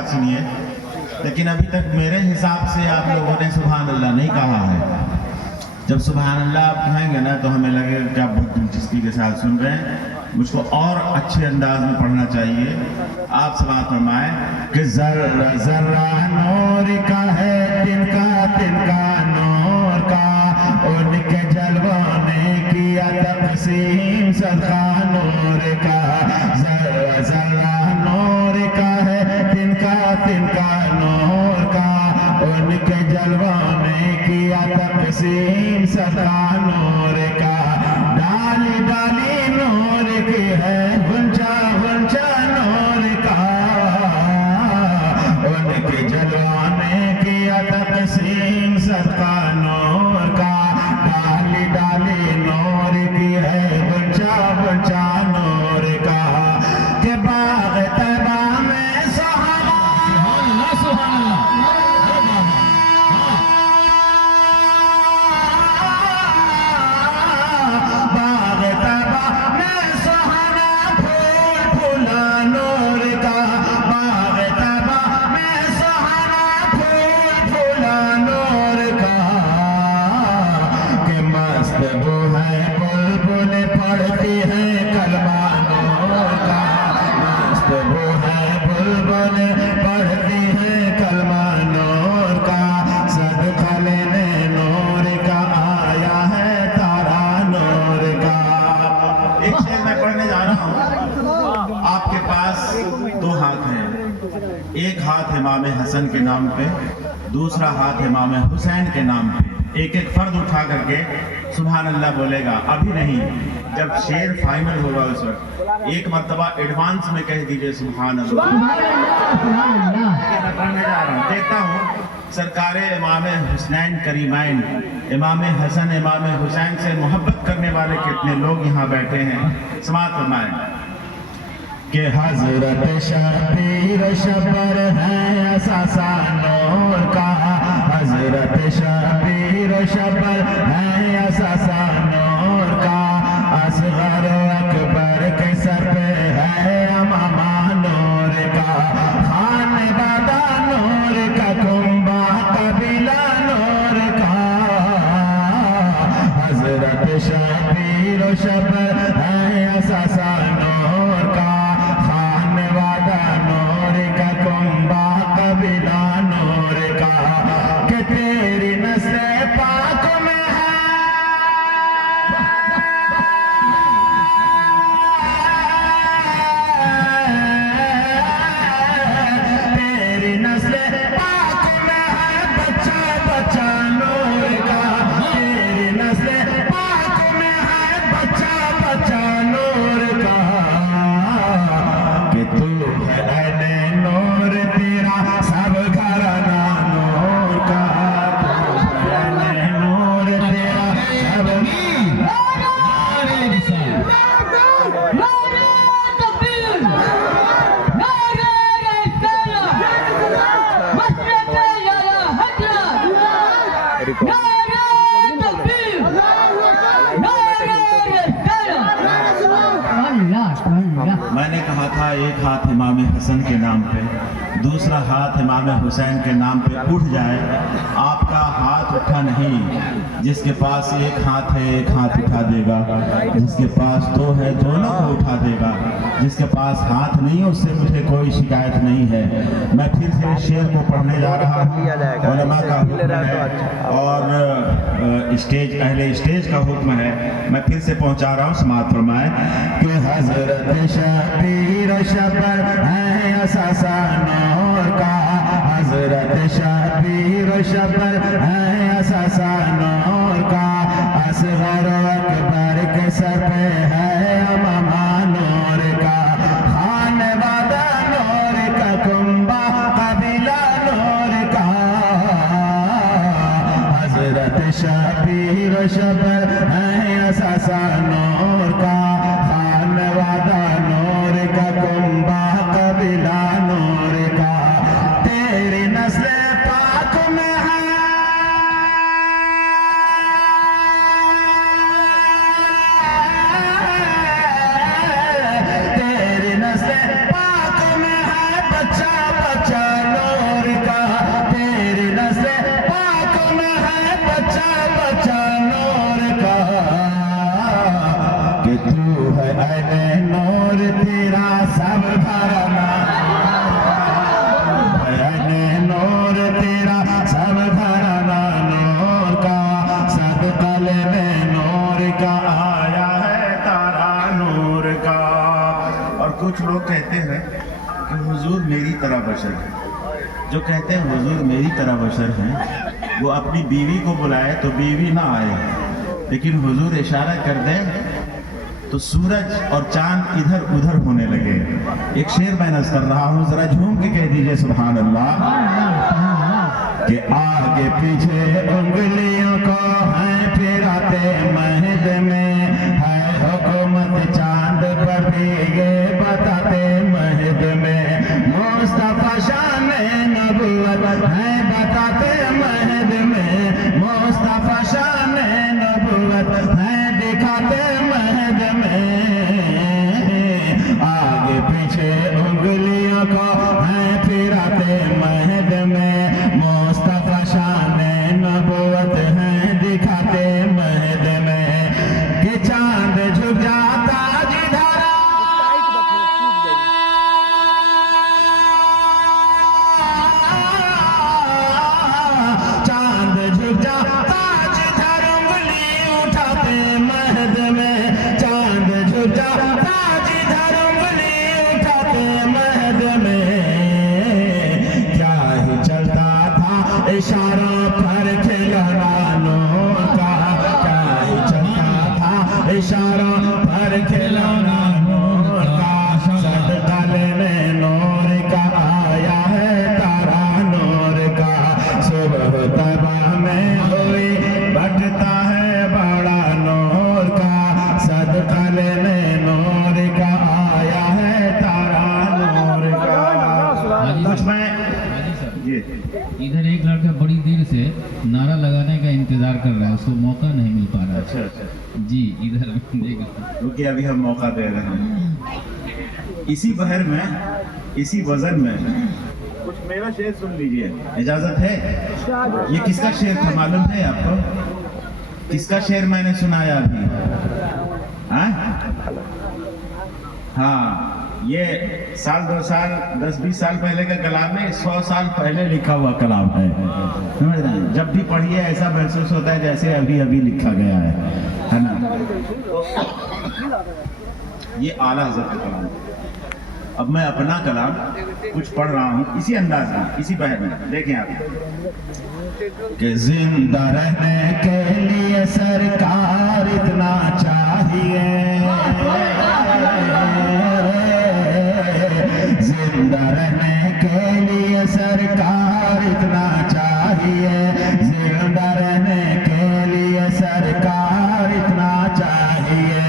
बात सुनिए, लेकिन अभी तक मेरे हिसाब से आप लोगों ने सुभान अल्लाह नहीं कहा है। जब सुभान अल्लाह आप कहेंगे ना तो हमें लगेगा कि आप बहुत दिलचस्पी के साथ सुन रहे हैं, मुझको और अच्छे अंदाज में पढ़ना चाहिए। आप समाअत फरमाएं कि जर्रा जर्रा नूर का है तिनका तिनका नूर का, उनके जलवों ने किया तक़सीम सदका नूर का। जर्रा जर्रा नूर का है तिनका तिनका नूर का, उनके जलवों ने किया तक़सीम सदका नूर का। डाली डाली नूर की है गुंजा गुंजा नूर का, उनके जलवों ने किया तक़सीम सदका नूर का। डाली डाली नूर की है गुंजा गुंजा नूर का। के बाग तैबा में सुहाना एक हाथ इमाम हसन के नाम पे, दूसरा हाथ इमाम हुसैन के नाम पे। एक एक फर्द उठा करके सुभान अल्लाह बोलेगा। अभी नहीं, जब शेर फाइनल होगा उस वक्त एक मर्तबा एडवांस में कह दीजिए सुभान अल्लाह। देखता हूँ सरकारे इमाम हुसैन करीमैन, इमाम हसन इमाम हुसैन से मोहब्बत करने वाले कितने लोग यहाँ बैठे हैं। समाअत फरमाएं कि हजरत शबीर शबर है असासा नूर का, हजरत शबीर शबर है असासा नूर का। असगर अकबर के सर पे है अमामा नूर का, खानवादा नूर का, कुंबा कबीला नूर का। हजरत शबीर शबर है असासा नूर का, नूर का, कुंबा कबीला नूर का। कि तेरी नस्ल पाक में है, तेरी नस्ल पाक में है बच्चा बच्चा नूर का। तेरी नस्ल पाक में है बच्चा बच्चा नूर का। कि तू नूर तेरा सब घराना नूर का, नूर तेरा सब। मैंने कहा था एक हाथ इमाम हसन के नाम पे, दूसरा हाथ इमाम हुसैन के नाम पे उठ जाए। आपका हाथ उठा नहीं, जिसके पास एक हाथ है एक हाथ उठा देगा, जिसके पास दो है दोनों को उठा देगा, जिसके पास हाथ नहीं उससे मुझे कोई शिकायत नहीं है। मैं फिर से शेर को पढ़ने जा रहा हूँ, उलमा का हुक्म है और स्टेज अहले स्टेज का हुक्म है। मैं फिर से पहुँचा रहा हूँ, समाअत फरमाएं कि हजरत शबीर शबर है असासा नूर का, हजरत शबीर शबर है असासा नूर का। असगर अकबर के सर पे है अमामा नूर का, खानवादा नूर का, कुंबा कबीला नूर का। हजरत शबीर शबर है असासा नूर का, खानवादा नूर का, कुंबा कबीला नूर का। तेरी नस्ल पाक में है, तेरी नस्ल पाक में है बच्चा बच्चा तू है अरे नूर तेरा सब घराना, अरे नूर तेरा सब घराना नूर का, सदका लेने नूर का आया है तारा नूर का। और कुछ लोग कहते हैं कि हुजूर मेरी तरह बशर है। जो कहते हैं हुजूर मेरी तरह बशर हैं, वो अपनी बीवी को बुलाए तो बीवी ना आए, लेकिन हुजूर इशारा कर दे तो सूरज और चांद इधर उधर होने लगे। एक शेर मैं नज़र कर रहा हूँ, जरा झूम के कह दीजिए सुभान अल्लाह। कि आगे पीछे उंगलियों को हैं फिराते महद में, है हुकूमत चांद पर भी ये बताते महद में, मुस्तफा शान नबुव्वत है बताते महद में, मुस्तफा शान नबुव्वत है दिखाते महद में, आगे पीछे उंगलियों को हैं फिराते महद में, मुस्तफा शान नबुव्वत है दिखाते महद में। कि चांद झुक जाता जिधर, चांद झुक जाता जिधर उंगली उठाते महद में, चांद झुक जाता जिधर उंगली उठाते महद में, क्या ही चलता था इशारा पर खिलाना नूर का, क्या ही चलता था इशारा पर खिलाना नूर का, सदका लेने नूर का आया है तारा नूर का, सुबह तबा में हुई बटता है बड़ा नूर का, सदका लेने नूर का आया है तारा नूर का। कुछ मैं जी इधर एक लड़का बड़ी देर से नारा लगाने का इंतजार कर रहा है, उसको मौका नहीं मिल पा रहा। अच्छा जी इधर देख रुकिए, अभी हम मौका दे रहे हैं। इसी बहर में, इसी वजन में कुछ मेरा शेर सुन लीजिए, इजाजत है? ये किसका शेर था मालूम है आपको? किसका शेर मैंने सुनाया अभी? हाँ, ये साल 2 साल 10-20 साल पहले का कलाम है, 100 साल पहले लिखा हुआ कलाम है। समझ रहे हैं? जब भी पढ़िए ऐसा महसूस होता है जैसे अभी अभी लिखा गया है ना? ये आला हज़रत का कलाम है। अब मैं अपना कलाम कुछ पढ़ रहा हूँ इसी अंदाज में, इसी बहर में। देखें आप कि जिंदा रहने के लिए सरकार इतना चाहिए, जिंदा रहने के लिए सरकार इतना चाहिए, जिंदा रहने के लिए सरकार इतना चाहिए,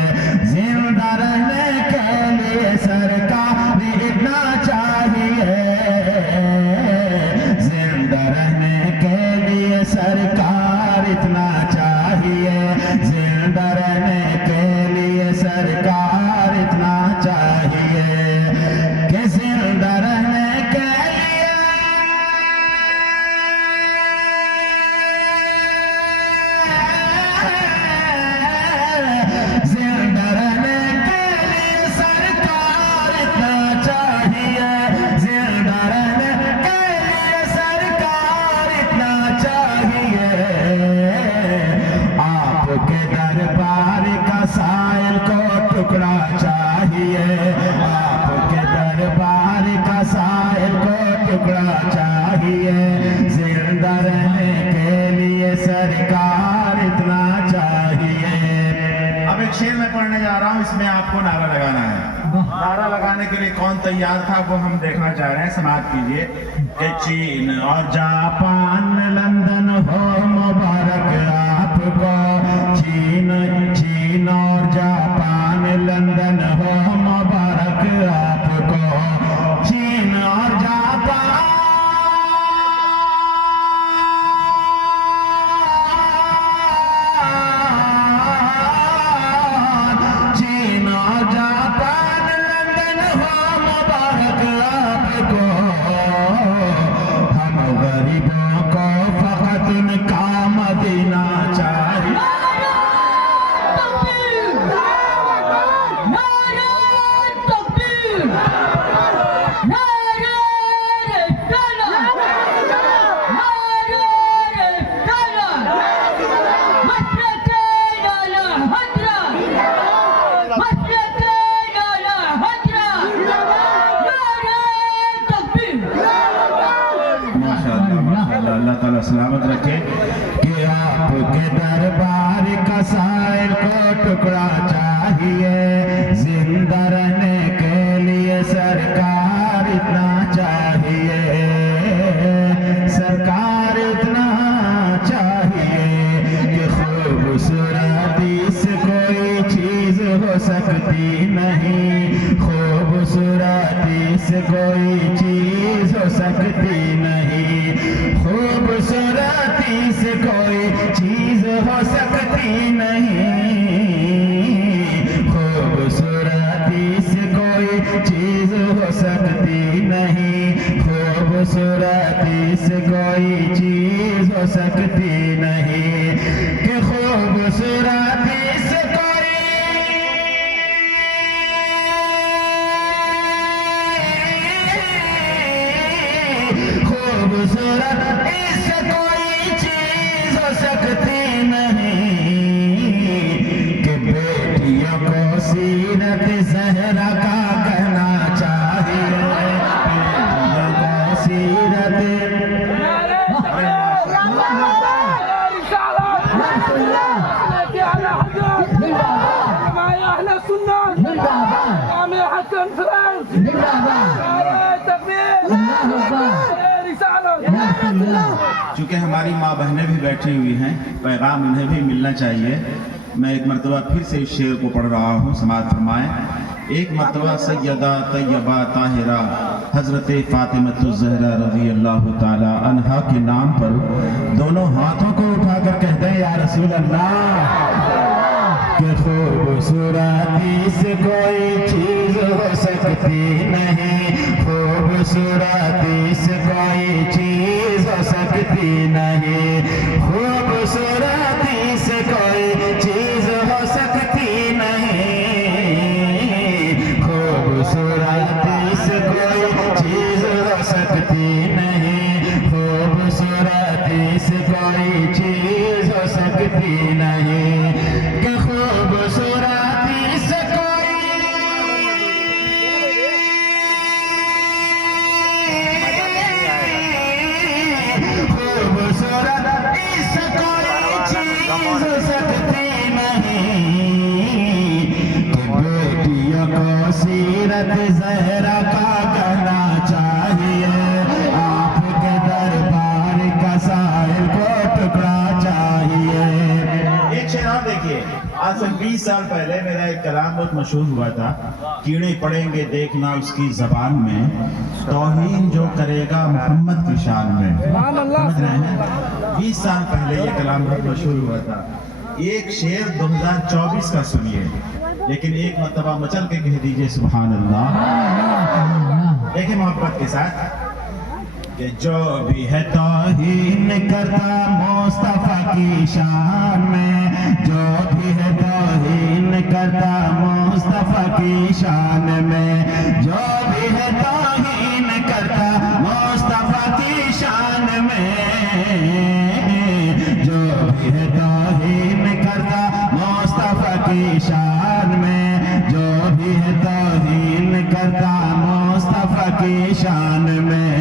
जिंदा रहने के लिए सरकार इतना चाहिए, जिंदा रहने के लिए सरकार इतना चाहिए, जिंदा रहने के लिए सरकार इतना चाहिए, कि जिंदा रहने के लिए जिंदा रहने के लिए सरकार इतना चाहिए, जिंदा रहने के लिए सरकार इतना चाहिए, आपके दरबार का सायल को टुकड़ा चाहिए, आपके दरबार का सायल को टुकड़ा चाहिए, जिंदा रहने के लिए सरकार इतना चाहिए। अब एक शेर मैं पढ़ने जा रहा हूँ, इसमें आपको नारा लगाना है। नारा लगाने के लिए कौन तैयार था वो हम देखना चाह रहे हैं, समाप्त कीजिए। कि चीन और जापान लंदन हो मुबारक आपको, चीन और जापान लंदन हो मुबारक आपको, चीन और जापान, चीन और जापान लंदन हो मुबारक आपको, हम गरीबों को फकत उनका मदीना चाहिए। देखिए कि आपके दरबार का साहिल को टुकड़ा चाहिए, जिंदा रहने के लिए सरकार इतना चाहिए, सरकार इतना चाहिए कि खूबसूरती से कोई चीज हो सकती नहीं, खूबसूरती से कोई चीज हो सकती नहीं, खूबसूरती से कोई चीज हो सकती नहीं, खूबसूरती से कोई चीज हो सकती नहीं, खूबसूरती से कोई चीज हो सकती नहीं, कि खूबसूरती से खूबसूरती से कोई चीज हो सकती नहीं, कि बेटियों को सीरत ज़हरा का कहना चाहिए, बेटियों को सीरत चूँकि हमारी माँ बहनें भी बैठी हुई हैं, पैगाम उन्हें भी मिलना चाहिए। मैं एक मरतबा फिर से इस शेर को पढ़ रहा हूँ, समाअत फरमाएं। एक मरतबा सैयदा तैयबा ताहिरा हज़रत फ़ातिमतुज़ ज़हरा रज़ी अल्लाह ताला अन्हा के नाम पर दोनों हाथों को उठाकर कहते हैं, या रसूल अल्लाह, कि खूबसूरती से कोई चीज हो सकती नहीं, खूबसूरती से कोई चीज हो सकती नहीं, खूबसूरती से कोई चीज हो सकती नहीं, खूबसूरती से कोई चीज हो सकती नहीं, खूबसूरती से कोई चीज हो सकती नहीं, कि खूबसूरती से कोई खूबसूरती से कोई चीज हो सकती नहीं, कि बेटियों को सीरत ज़हरा का कहना चाहिए, आपके दरबार का साहिल को टुकड़ा चाहिए। एक शेर और देखिए, आज से 20 साल पहले मेरा एक कलाम बहुत मशहूर हुआ था, कीड़े पड़ेंगे देखना उसकी जबान में, तौहीन जो करेगा मोहम्मद की शान में। समझ रहे हैं, 20 साल पहले ये कलाम बहुत मशहूर हुआ था। एक शेर 2024 का सुनिए, लेकिन एक मरतबा मचल के कह दीजिए सुभान अल्लाह। देखिए मोहब्बत के साथ, कि जो भी है तौहीन करता मुस्तफा की शान में, जो भी है तौहीन करता मुस्तफा की शान में, जो भी है तौहीन करता मुस्तफा की शान में, जो भी है तौहीन करता मुस्तफा की शान में, जो भी है तौहीन करता मुस्तफा की शान में,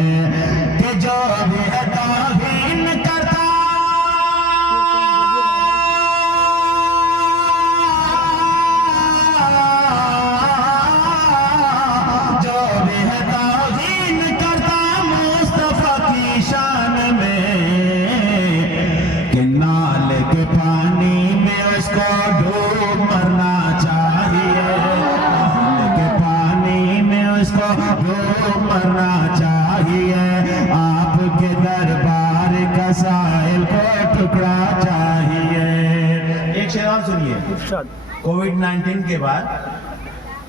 कि जो भी है तौहीन करता, जो भी है तौहीन करता मुस्तफा की शान में, कि नाले के पानी में उसको डूब मरना चाहिए, नाले के पानी में उसको डूब मरना चाहिए, आपके दरबार का साहिल को टुकड़ा चाहिए। एक शेर और सुनिए, कोविड-19 के बाद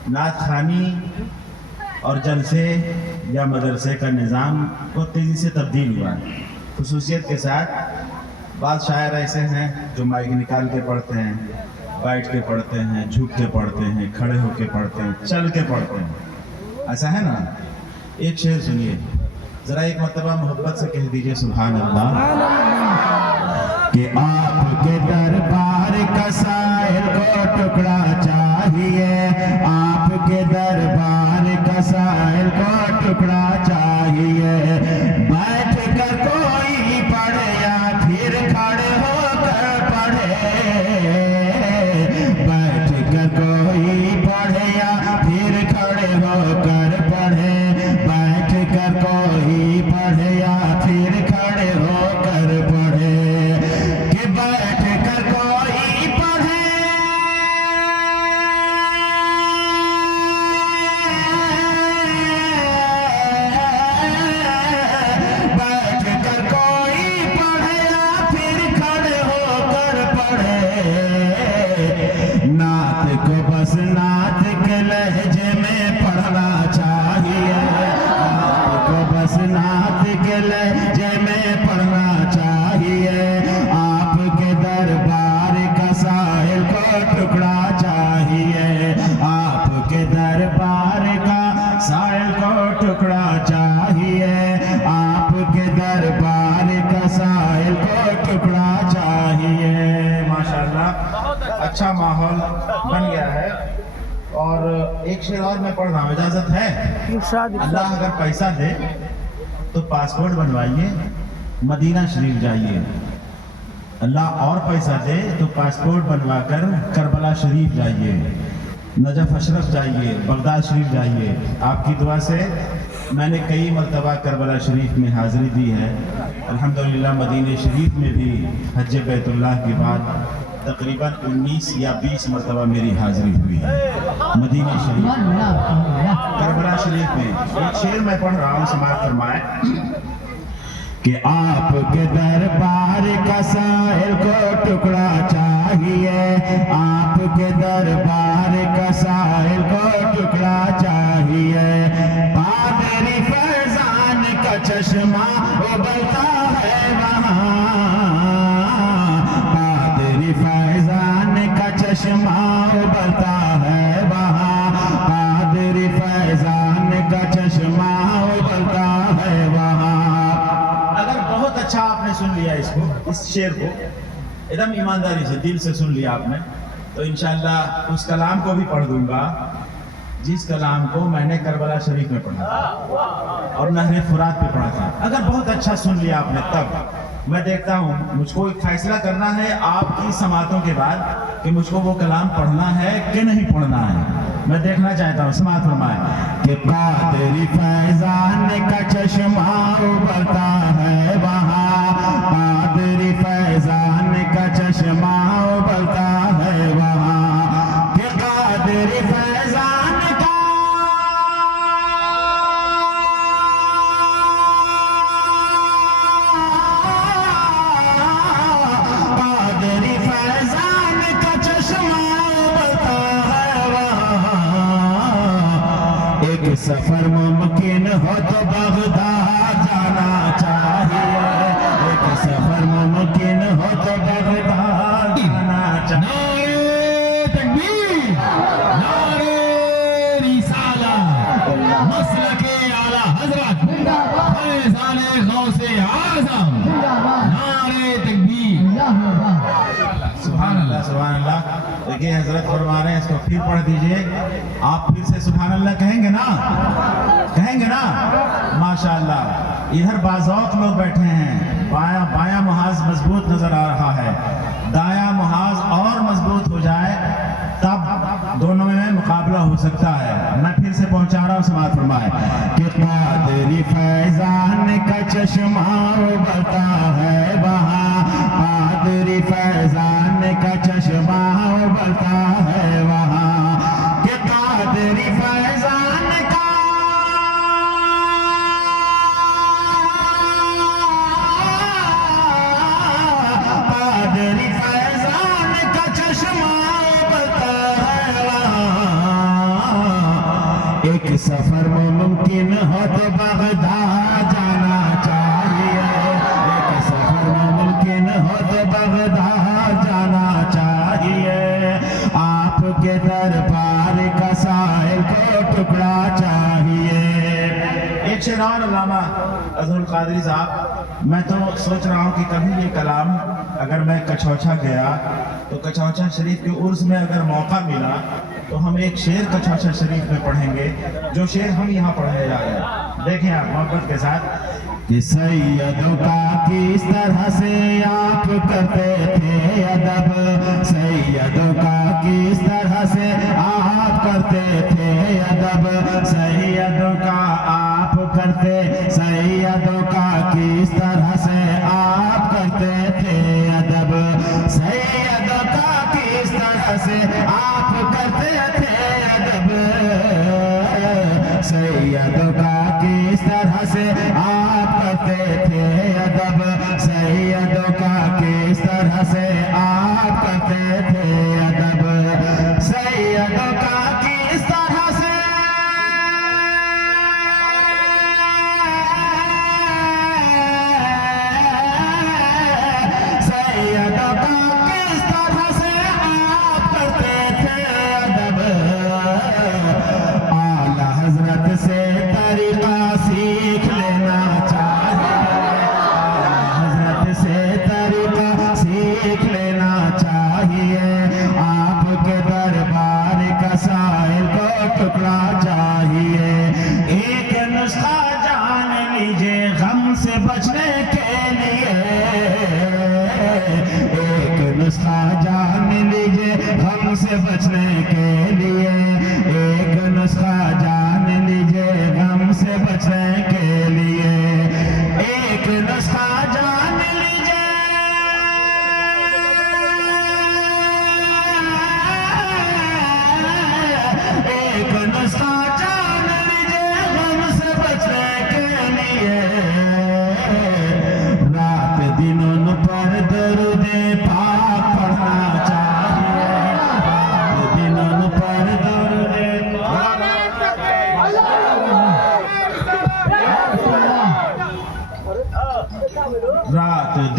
नात खानी और जलसे या मदरसे का निज़ाम को तेज़ी से तब्दील हुआ है। खुसूसियत के साथ बाद शायर ऐसे हैं जो माइक निकाल के पढ़ते हैं, बैठ के पढ़ते हैं, झुक के पढ़ते हैं, खड़े होके पढ़ते हैं, चल के पढ़ते हैं, ऐसा है ना। एक शेर सुनिए जरा, एक मरतबा मोहब्बत से कह दीजिए सुभान अल्लाह, कि आपके दरबार का साहिल को टुकड़ा चाहिए, आपके दरबार का साहिल को टुकड़ा चाहिए, बैठ कर कोई पढ़े या फिर बस नाथ के लहजे में पढ़ना चाहिए, आपको बस नाथ के लहजे में पढ़ना चाहिए। आपके दरबार का साहिल को टुकड़ा चाहिए, आपके दरबार का साहिल को टुकड़ा चाहिए, आपके दरबार का साहिल को टुकड़ा चाहिए। माशाल्लाह अच्छा माहौल बन गया है। और एक शेर और मैं पढ़ रहा हूँ, इजाजत है? अल्लाह अगर पैसा दे तो पासपोर्ट बनवाइए, मदीना शरीफ जाइए। अल्लाह और पैसा दे तो पासपोर्ट बनवाकर करबला शरीफ जाइए, नजफ अशरफ जाइए, बगदाद शरीफ जाइए। आपकी दुआ से मैंने कई मरतबा करबला शरीफ में हाज़िरी दी है। अल्हम्दुलिल्लाह मदीने शरीफ में भी हज बैतुल्लाह के बाद तकरीबन 19 या 20 मरतबा मेरी हाज़िरी हुई है मदीने शरीफ, करबला शरीफ में। एक शेर मैं पढ़ रहा हूँ, समाअत फरमाए कि आपके दरबार का साहिल को टुकड़ा चाहिए, आपके दरबार का साहिल को टुकड़ा चाहिए। पादरी फैजान का चश्मा उबलता है वहाँ, पादरी फैजान का चश्मा उबलता है वहाँ, पादरी फैजान का चश्मा उबलता है वहाँ। अगर बहुत अच्छा आपने सुन लिया इसको, इस शेर को एकदम ईमानदारी से दिल से सुन लिया आपने, तो इंशाअल्लाह उस कलाम को भी पढ़ दूंगा जिस कलाम को मैंने करबला शरीफ में पढ़ा था और नहरे फुरात पे पढ़ा था। अगर बहुत अच्छा सुन लिया आपने तब मैं देखता हूँ, मुझको एक फैसला करना है आपकी समातों के बाद कि मुझको वो कलाम पढ़ना है कि नहीं पढ़ना है। मैं देखना चाहता हूँ, समात फरमाए कि पादरी फैजान का चश्मा उबलता है वहाँ, पादरी फैजान का चश्मा उबलता है वहाँ, कि पादरी फैजान का पादरी फैजान का चश्मा उबलता है वहाँ। एक सफर मुमकिन हो तो बगदाद जाना चाहिए, एक सफर मुमकिन हो तो बगदाद जाना चाहिए। नारे तकबीर, नारे रिसालत, मसलके आला हजरत फैज़ाने गौसे आज़म, नारे तकबीर। सुभान अल्लाह, सुभान अल्लाह। देखिए हजरत फरमा रहे हैं, इसको फिर पढ़ दीजिए। आप फिर से सुभान अल्लाह कहेंगे ना, कहेंगे ना? माशाअल्लाह। इधर बाज़ौक़ लोग बैठे हैं, बायां मुहाज मजबूत नजर आ रहा है, दायां मुहाज और मजबूत हो जाए तब दोनों में मुकाबला हो सकता है। मैं फिर से पहुंचा रहा हूँ, समाअत फरमाए कि पादरी फैजान का चश्मा उबलता है वहाँ, पादरी फैजान का चश्मा उबलता है वहाँ, कि पादरी फैजान का पादरी फैजान का चश्मा उबलता है वहाँ। एक सफर मुमकिन हो तो बगदाद जाना चाहिए, एक सफर मुमकिन हो तो बगदाद जाना चाहिए। आपके दरबार का साहिल को टुकड़ा चाहिए। एक शेर और अल्लामा अज़हरुल क़ादरी साहब, मैं तो सोच रहा हूँ कि कभी ये कलाम अगर मैं कछौछा गया तो कछौछा शरीफ के उर्स में अगर मौका मिला तो हम एक शेर कछौछा शरीफ में पढ़ेंगे, जो शेर हम यहाँ पढ़ने जा रहे हैं। देखें आप मोहब्बत के साथ कि सैयदों का किस तरह से आप करते थे अदब, सैयदों का किस तरह से आप करते थे अदब, सैयदों का आप करते, सैयदों का किस तरह से आप करते थे अदब, सैयदों का किस तरह से आप करते थे अदब, सैयदों का किस तरह से आप करते थे अदब, सैयदों का किस तरह से आप करते थे अदब, सैयदों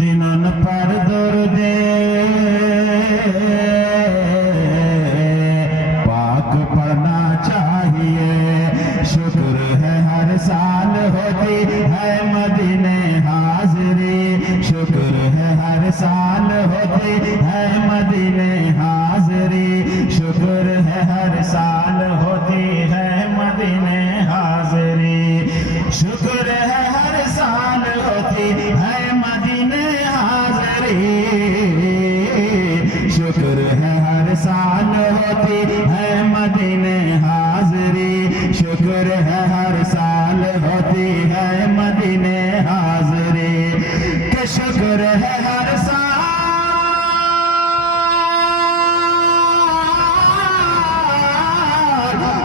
जिन पर दर्दे पाक पढ़ना चाहिए। शुक्र है हर साल होती है मदीने हाज़री, शुक्र है हर साल होती है मदीने हाज़री, शुक्र है हर साल होती है मदीने हाज़री, शुक्र है हर साल होती है मदीने हाज़री, शुक्र है हर साल होती है मदीने हाज़री, शुक्र है हर साल होती है मदीने हाज़री, के शुक्र है हर साल,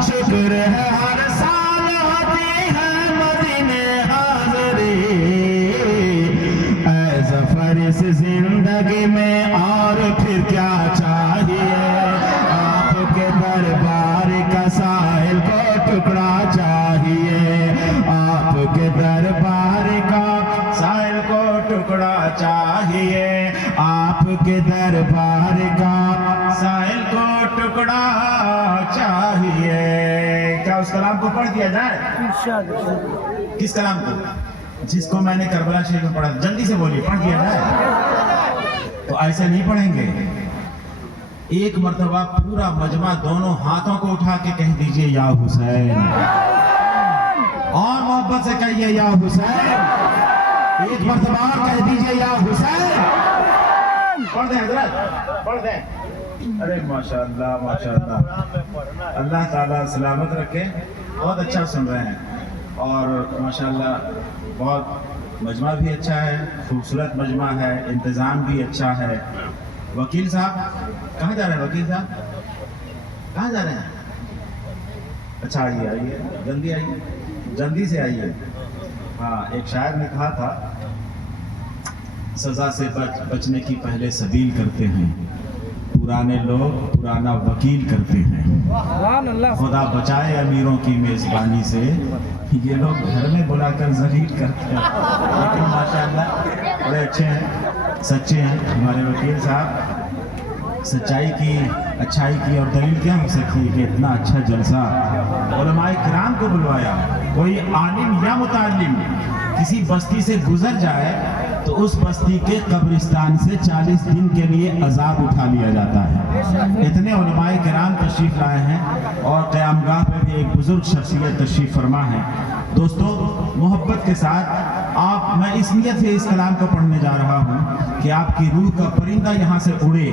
शुक्र है हर साल होती है मदीने हाज़री। ऐ ज़फ़र इस जिंदगी में और फिर क्या चाहिए, आपके दरबार का साहिल को टुकड़ा चाहिए, आपके दरबार का साहिल को टुकड़ा चाहिए, आपके दरबार का साहिल को टुकड़ा चाहिए। क्या उस कलाम को पढ़ दिया जाए? किस कलाम को? जिसको मैंने करबला शरीफ में पढ़ा। जल्दी से बोलिए, पढ़ दिया जाए। तो ऐसे नहीं पढ़ेंगे, एक मर्तबा पूरा मजमा दोनों हाथों को उठा के कह दीजिए या हुसैन, और मोहब्बत से कहिए या हुसैन, एक मर्तबा और कह दीजिए या हुसैन। पढ़ दें हजरत, पढ़ दें। अरे माशाअल्लाह माशाअल्लाह, अल्लाह ताला सलामत रखे। बहुत अच्छा सुन रहे हैं और माशाअल्लाह बहुत मजमा भी अच्छा है, खूबसूरत मजमा है, इंतज़ाम भी अच्छा है। वकील साहब कहाँ जा रहे हैं? वकील साहब कहाँ जा रहे हैं? अच्छा आइए आइए, जल्दी आइए, जल्दी से आइए। हाँ, एक शायर ने कहा था, सज़ा से बचने की पहले सबील करते हैं, पुराने लोग पुराना वकील करते हैं। खुदा बचाए अमीरों की मेज़बानी से, ये लोग घर में बुलाकर जलील करते हैं। लेकिन माशाअल्लाह बड़े अच्छे हैं, सच्चे हैं हमारे वकील साहब। सच्चाई की, अच्छाई की और दलील क्या हो सकती है कि इतना अच्छा जलसा उलमाए किराम को बुलवाया। कोई आलिम या मुतालिम किसी बस्ती से गुजर जाए तो उस बस्ती के कब्रिस्तान से 40 दिन के लिए अजाब उठा लिया जाता है। इतने उलमाए किराम तशरीफ लाए हैं और क़यामगाह पे भी एक बुजुर्ग शख्सियत तशरीफ फरमा है। दोस्तों, मोहब्बत के साथ मैं इस नियत से इस कलाम को पढ़ने जा रहा हूँ कि आपकी रूह का परिंदा यहाँ से उड़े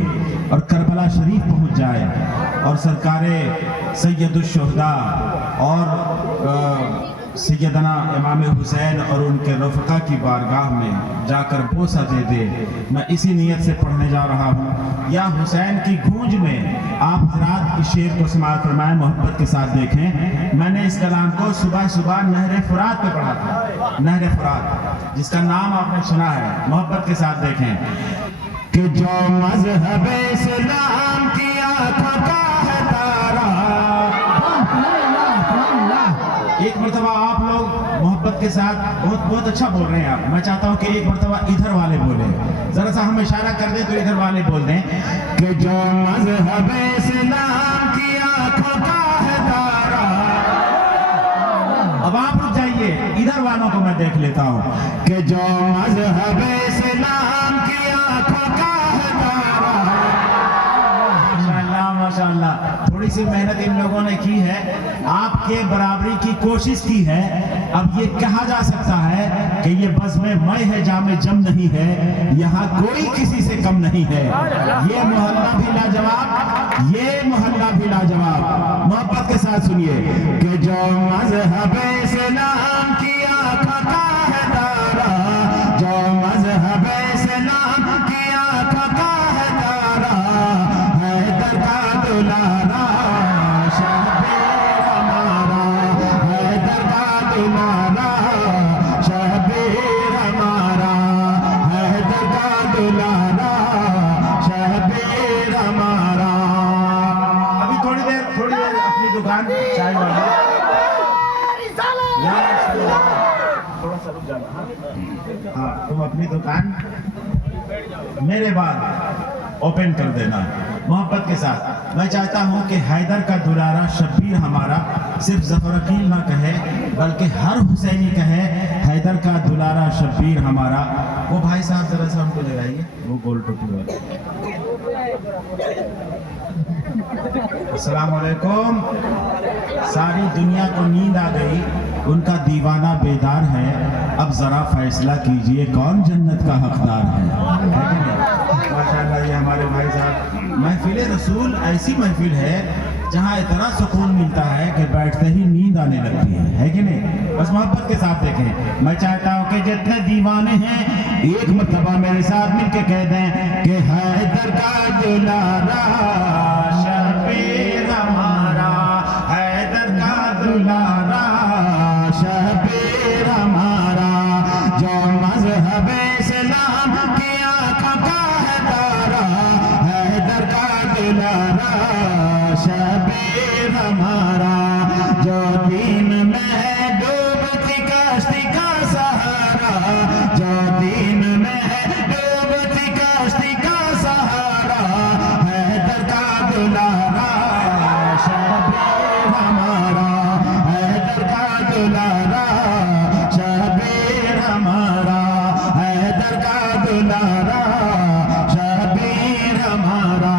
और करबला शरीफ पहुँच जाए और सरकारे सैयदुश्शुहदा और सैयदना इमाम हुसैन और उनके रफ़क़ा की बारगाह में जाकर बोसा दे दे। मैं इसी नियत से पढ़ने जा रहा हूँ। या हुसैन की गूंज में आप हज़रात इस शेर को समाअत फरमाएं, मोहब्बत के साथ देखें। मैंने इस कलाम को सुबह सुबह नहर फुरात पे पढ़ा था, नहर फुरात जिसका नाम आपने सुना है। मोहब्बत के साथ देखें कि जो मज़हब इस्लाम की आँखों का है तारा। एक मरतबा आप लोग मोहब्बत के साथ बहुत अच्छा बोल रहे हैं आप। मैं चाहता हूं कि एक मरतबा इधर वाले बोले, जरा सा हम इशारा कर दें तो इधर वाले बोल दें कि जो मज़हब इस्लाम की आँखों का है तारा। अब आप रुक जाइए, इधर वालों को मैं देख लेता हूं कि जो मज़हब इस्लाम की आँखों का है तारा। माशाअल्लाह माशाअल्लाह, थोड़ी सी मेहनत इन लोगों ने की है, आपके बराबरी की कोशिश की है। अब ये कहा जा सकता है कि ये बज़्म मैं है जामे जम नहीं है, यहाँ कोई किसी से कम नहीं है। ये मोहल्ला भी लाजवाब, ये मोहल्ला भी लाजवाब। मोहब्बत के साथ सुनिए कि जो मज़हब इस्लाम की आँखों का है तारा, जो मज़हब इस्लाम की आँखों का है तारा, हैदर का दुलारा शब्बीर हमारा, हैदर का दुलारा शब्बीर हमारा, हैदर का दुलारा शब्बीर हमारा। अभी थोड़ी देर अपनी दुकान चाय वाले थोड़ा सा रुक जाना। हाँ, तुम अपनी दुकान मेरे बाद ओपन कर देना मोहब्बत के साथ। मैं चाहता हूं कि हैदर का दुलारा शब्बीर हमारा सिर्फ जफर अकील ना कहे बल्कि हर हुसैनी कहे हैदर का दुलारा शब्बीर हमारा। वो भाई साहब जरा सा हमको लगाइए वो गोल टोपी वाला। अस्सलाम वालेकुम। सारी दुनिया को नींद आ गई, उनका दीवाना बेदार है। अब जरा फैसला कीजिए कौन जन्नत का हकदार है कि नहीं? माशाअल्लाह ये हमारे भाई साहब। महफिल रसूल ऐसी महफिल है जहाँ इतना सुकून मिलता है कि बैठते ही नींद आने लगती है कि नहीं? बस मोहब्बत के साथ देखें। मैं चाहता हूँ कि जितने दीवाने हैं एक मरतबा मेरे साथ मिलके कह दें कि हैदर का दुलारा शब्बीर हमारा, हैदर का दुलारा शब्बीर हमारा, जो मज़हब इस्लाम की आँखों का है तारा, हैदर का दुलारा शब्बीर हमारा, जो दीन में है डूबती कश्ती का सहारा, जो दीन में है डूबती कश्ती का सहारा, हैदर का दुलारा शब्बीर हमारा, हैदर का दुलारा शब्बीर हमारा, हैदर का दुलारा शब्बीर हमारा।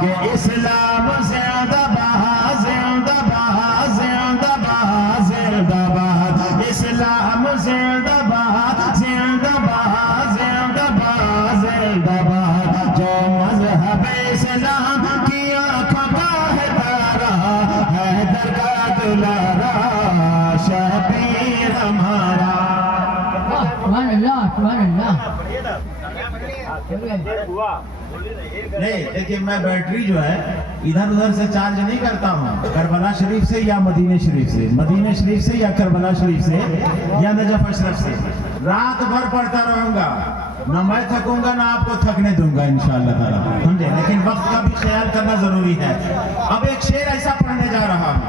के इस्लाम जिंदाबाद जिंदाबाद जिंदाबाद जिंदाबाद, इस्लाम जिंदाबाद जिंदाबाद जिंदाबाद जिंदाबाद, जो मज़हब इस्लाम की आँखों का है तारा, हैदर का दुलारा शब्बीर हमारा। नहीं देखिए, मैं बैटरी जो है इधर उधर से चार्ज नहीं करता हूँ। करबला शरीफ से या मदीने शरीफ से, मदीने शरीफ से या करबला शरीफ से या नजफ अशरफ से रात भर पढ़ता रहूंगा। ना मैं थकूंगा ना आपको थकने दूंगा इंशाअल्लाह ताला, समझे? लेकिन वक्त का भी ख्याल करना जरूरी है। अब एक शेर ऐसा पढ़ने जा रहा हूँ,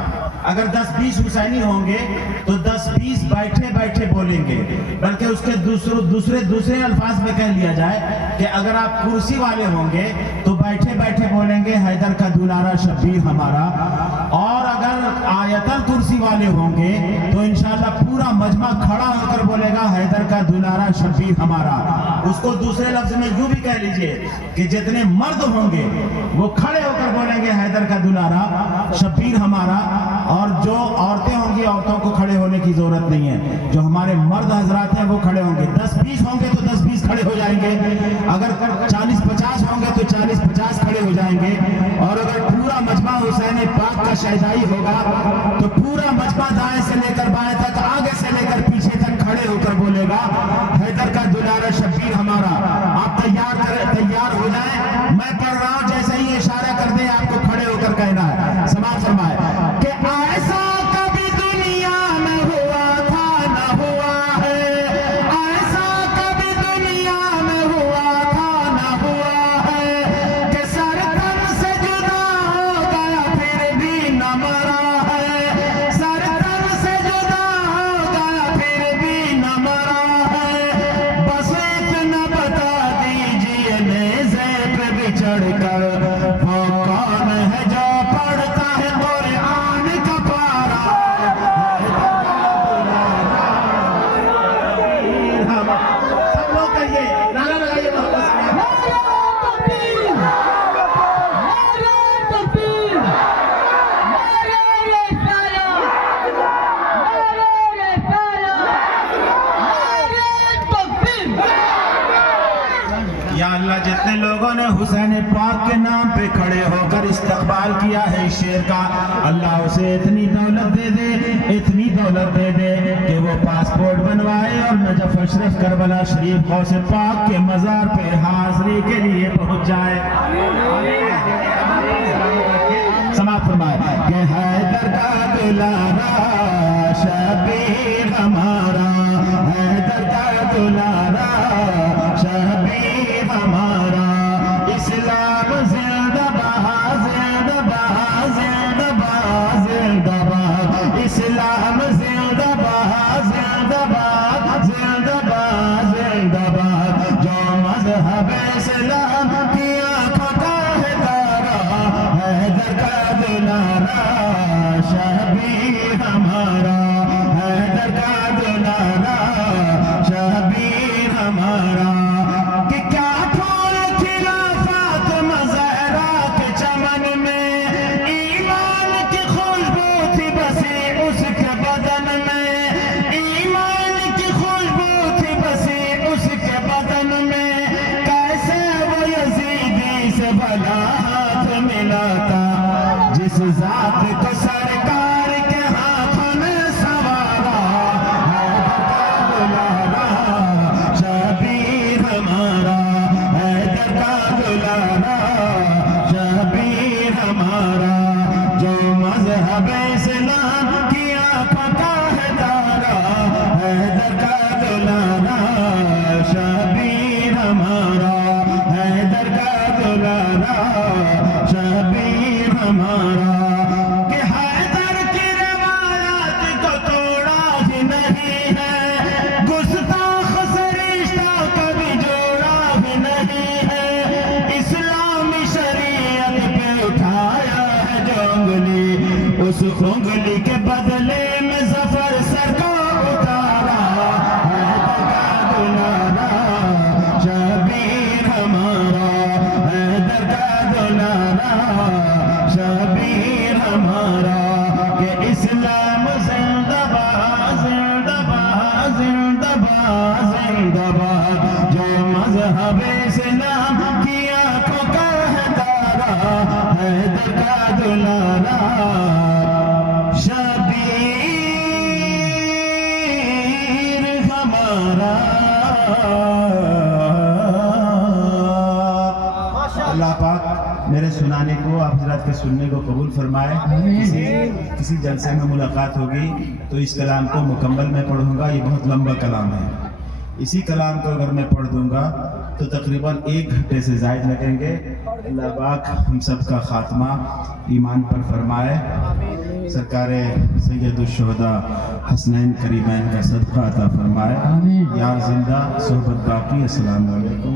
अगर 10-20 हुसैनी होंगे तो 10-20 बैठे बैठे बोलेंगे, बल्कि उसके दूसरे अल्फाज में कह लिया जाए कि अगर आप कुर्सी वाले होंगे तो बैठे बैठे बोलेंगे हैदर का दुलारा शब्बीर हमारा, और अगर आयतल कुर्सी वाले होंगे तो इंशाअल्लाह पूरा मजमा खड़ा होकर बोलेगा हैदर का दुलारा शब्बीर हमारा। उसको दूसरे लफ्ज में यूं भी कह लीजिए कि जितने मर्द होंगे वो खड़े होकर बोलेंगे हैदर का दुलारा शब्बीर हमारा, और जो औरतें होंगी औरतों को खड़े होने की जरूरत नहीं है। जो हमारे मर्द हजरात हैं वो खड़े होंगे। 10-20 होंगे तो 10-20 खड़े हो जाएंगे, अगर 40-50 होंगे तो 40-50 खड़े हो जाएंगे, और अगर पूरा मजमा हुसैन पाक का शहदाई होगा तो पूरा मजमा दाएं से लेकर बाएं तक, आगे से लेकर पीछे तक खड़े होकर बोलेगा हैदर का दुलारा शब्बीर हमारा। आप तैयार हो जाए, मैं पढ़ रहा हूं, जैसे ही इशारा कर दे आपको खड़े होकर कहना है। समाज फरमाए कि ऐसा कभी दुनिया में हुआ था न हुआ है, ऐसा कभी दुनिया में हुआ था न हुआ है, कि सर तन से जुदा हो गया फिर भी न मरा है, सर तन से जुदा हो गया फिर भी न मरा है। बस इतना बता दीजिए नेज़े पे भी चढ़कर वो कौन है जो पढ़ता है कुरान का पारा। सब लोग कहिए, नारा लगाइए मोहब्बत से। या अल्लाह, जितने लोगों ने हुसैन पाक के नाम पे खड़े होकर इस्तकबाल किया है इस शेर का, अल्लाह उसे इतनी दौलत दे दे, इतनी दौलत दे दे कि वो पासपोर्ट बनवाए और नजफ अशरफ करबला शरीफ गौसे पाक के मज़ार पे हाज़िरी के लिए पहुंच जाए। समाप्त फरमाए कि हैदर का दुलारा शब्बीर हमारा, हैदर का दुलारा शब्बीर हमारा, इस्लाम जिंदाबाद जिंदाबाद जिंदाबाद जिंदाबाद, इस्लाम जिंदाबाद जिंदाबाद जिंदाबाद जिंदाबाद, जो मज़हब से नाम किया पका है तारा, हैदर का दुलारा शबीर हमारा, हैदर का दुलारा शबीर हमारा। कि हैदर की रवायत को तोड़ा ही नहीं है, गुस्ताख से रिश्ता कभी जोड़ा भी नहीं है। इस्लामी शरीयत पे उठाया है जो उंगली, उस उंगली के बदले में जफर सर को उतारा, हैदर का दुलारा शबीर हमारा, हैदर का दुलारा शबीर हमारा। कि इस्लाम जिंदाबाद जिंदाबाद जिंदाबाद जिंदाबाद, जो मजहब इस्लाम किया को कहदारा, हैदर का दुलारा शबीर हमारा। अल्लाह पाक मेरे सुनाने को, आप हजरात के सुनने को कबूल फरमाए। किसी जलसे में मुलाकात होगी तो इस कलाम को मुकम्मल मैं पढ़ूंगा। ये बहुत लंबा कलाम है। इसी कलाम को अगर मैं पढ़ दूंगा तो तकरीबन 1 घंटे से ज़ायद लगेंगे। अल्लाह पाक हम सब का खात्मा ईमान पर फरमाए। सरकार सैयदुश्शुहदा हसनैन करीमैन का सदका अता फरमाए। यार जिंदा सोहबत बाकी। अस्सलाम वालेकुम।